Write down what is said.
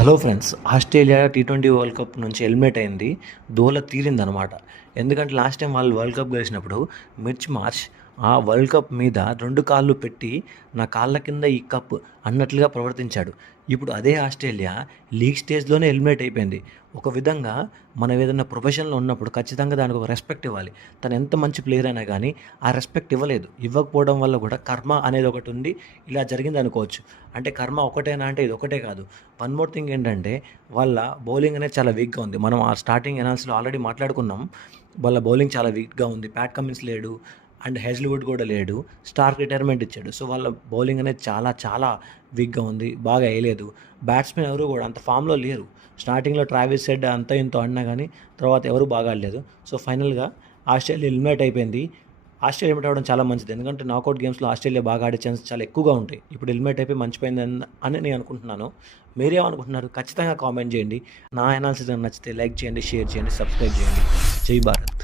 Hello friends, Australia T20 world cup నుంచి eliminate అయింది. దోల తీరిందనమాట. ఎందుకంటే లాస్ట్ టైం వాళ్ళు వరల్డ్ కప్ గెలిచినప్పుడు మార్చ్ ఆ వరల్డ్ కప్ మీద 2 కాళ్ళు పెట్టి నా కాళ్ళ కింద ఈ కప్ అన్నట్లుగా ప్రవర్తించాడు. ఇప్పుడు అదే ఆస్ట్రేలియా లీగ్ స్టేజ్లోనే ఎలిమినేట్ అయిపోయింది. ఒక విధంగా మనం ఏదైనా ప్రొఫెషన్లో ఉన్నప్పుడు ఖచ్చితంగా దానికి ఒక రెస్పెక్ట్ ఇవ్వాలి. తను ఎంత మంచి ప్లేయర్ అయినా కానీ ఆ రెస్పెక్ట్ ఇవ్వలేదు. ఇవ్వకపోవడం వల్ల కూడా కర్మ అనేది ఒకటి ఉండి ఇలా జరిగింది అనుకోవచ్చు. అంటే కర్మ ఒకటేనా అంటే ఇది ఒకటే కాదు. వన్ మోర్ థింగ్ ఏంటంటే వాళ్ళ బౌలింగ్ అనేది చాలా వీక్గా ఉంది. మనం ఆ స్టార్టింగ్ ఎనాలిసిస్లో ఆల్రెడీ మాట్లాడుకున్నాం. వాళ్ళ బౌలింగ్ చాలా వీక్గా ఉంది. ప్యాట్ కమిన్స్ లేడు అండ్ హెజ్లీవుడ్ కూడా లేడు. స్టార్క్ రిటైర్మెంట్ ఇచ్చాడు. సో వాళ్ళ బౌలింగ్ అనేది చాలా చాలా వీక్గా ఉంది. బాగా వేయలేదు. బ్యాట్స్మెన్ ఎవరు కూడా అంత ఫామ్లో లేరు. స్టార్టింగ్లో ట్రావిస్ హెడ్ అంత ఇంత అన్నా కానీ తర్వాత ఎవరు బాగా ఆడలేదు. సో ఫైనల్గా ఆస్ట్రేలియా ఎలిమినేట్ అయిపోయింది. ఆస్ట్రేలియా ఎలిమినేట్ అవ్వడం చాలా మంచిది. ఎందుకంటే నాకౌట్ గేమ్స్లో ఆస్ట్రేలియా బాగా ఆడే ఛాన్స్ చాలా ఎక్కువగా ఉంటాయి. ఇప్పుడు ఎలిమినేట్ అయిపోయి మంచిపోయింది అని నేను అనుకుంటున్నాను. మీరేమనుకుంటున్నారు? ఖచ్చితంగా కామెంట్ చేయండి. నా అనాలిసిస్ నచ్చితే లైక్ చేయండి, షేర్ చేయండి, సబ్స్క్రైబ్ చేయండి. జై భారత్.